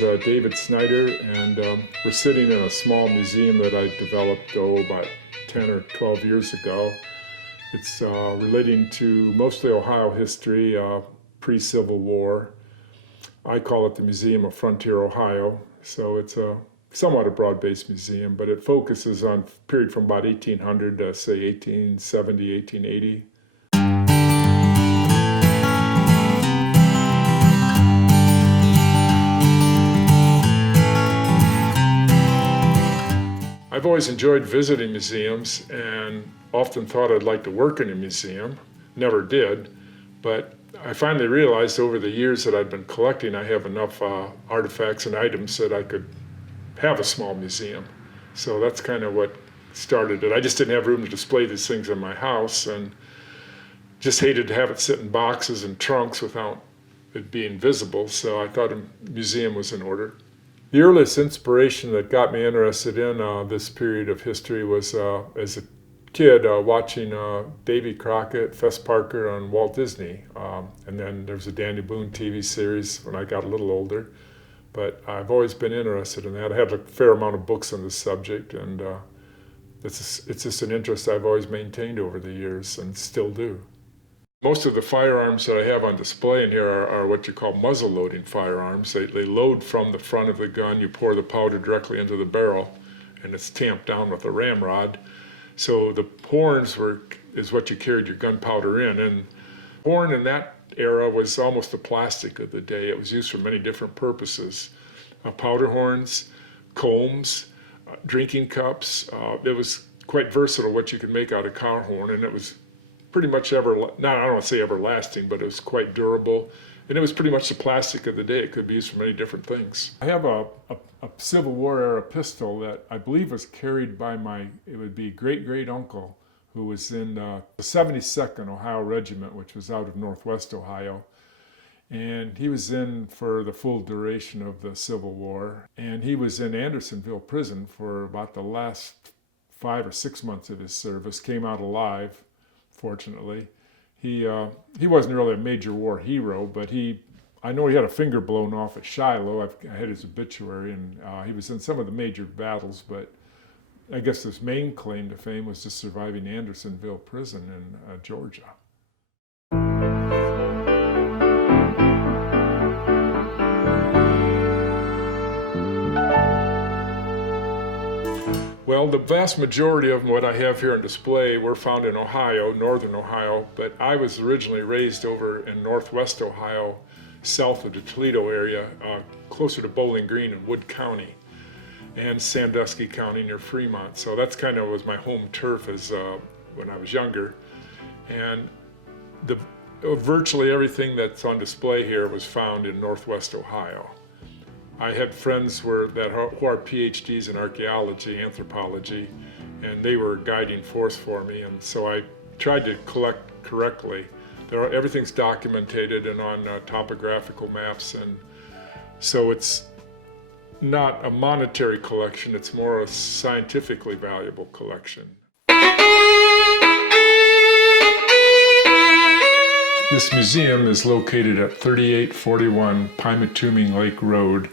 is David Snyder, and we're sitting in a small museum that I developed about 10 or 12 years ago. It's relating to mostly Ohio history, pre-Civil War. I call it the Museum of Frontier Ohio, so it's somewhat a broad-based museum, but it focuses on a period from about 1800 to say 1870, 1880. I've always enjoyed visiting museums and often thought I'd like to work in a museum. Never did, but I finally realized over the years that I'd been collecting, I have enough artifacts and items that I could have a small museum. So that's kind of what started it. I just didn't have room to display these things in my house and just hated to have it sit in boxes and trunks without it being visible, so I thought a museum was in order. The earliest inspiration that got me interested in this period of history was as a kid watching Davy Crockett, Fess Parker on Walt Disney. And then there was a Danny Boone TV series when I got a little older. But I've always been interested in that. I have a fair amount of books on this subject, and it's just an interest I've always maintained over the years and still do. Most of the firearms that I have on display in here are what you call muzzle-loading firearms. They load from the front of the gun. You pour the powder directly into the barrel, and it's tamped down with a ramrod. So the horns is what you carried your gunpowder in. And horn in that era was almost the plastic of the day. It was used for many different purposes. Powder horns, combs, drinking cups. It was quite versatile what you could make out of cow horn, and it was pretty much I don't want to say everlasting, but it was quite durable. And it was pretty much the plastic of the day. It could be used for many different things. I have a Civil War era pistol that I believe was carried by it would be great uncle, who was in the 72nd Ohio Regiment, which was out of Northwest Ohio. And he was in for the full duration of the Civil War. And he was in Andersonville prison for about the last 5 or 6 months of his service, came out alive. Fortunately, he wasn't really a major war hero, but I know he had a finger blown off at Shiloh. I had his obituary, and he was in some of the major battles, but I guess his main claim to fame was just surviving Andersonville prison in Georgia. Well, the vast majority of what I have here on display were found in Ohio, northern Ohio, but I was originally raised over in northwest Ohio, south of the Toledo area, closer to Bowling Green in Wood County, and Sandusky County near Fremont. So that's kind of was my home turf when I was younger. And virtually everything that's on display here was found in northwest Ohio. I had friends who are PhDs in archaeology, anthropology, and they were a guiding force for me, and so I tried to collect correctly. Everything's documented and on topographical maps, and so it's not a monetary collection, it's more a scientifically valuable collection. This museum is located at 3841 Pymatuning Lake Road.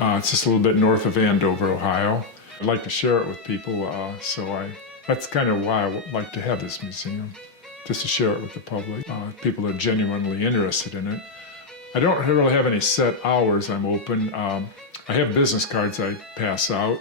It's just a little bit north of Andover, Ohio. I'd like to share it with people, that's kind of why I like to have this museum, just to share it with the public. People are genuinely interested in it. I don't really have any set hours I'm open. I have business cards I pass out.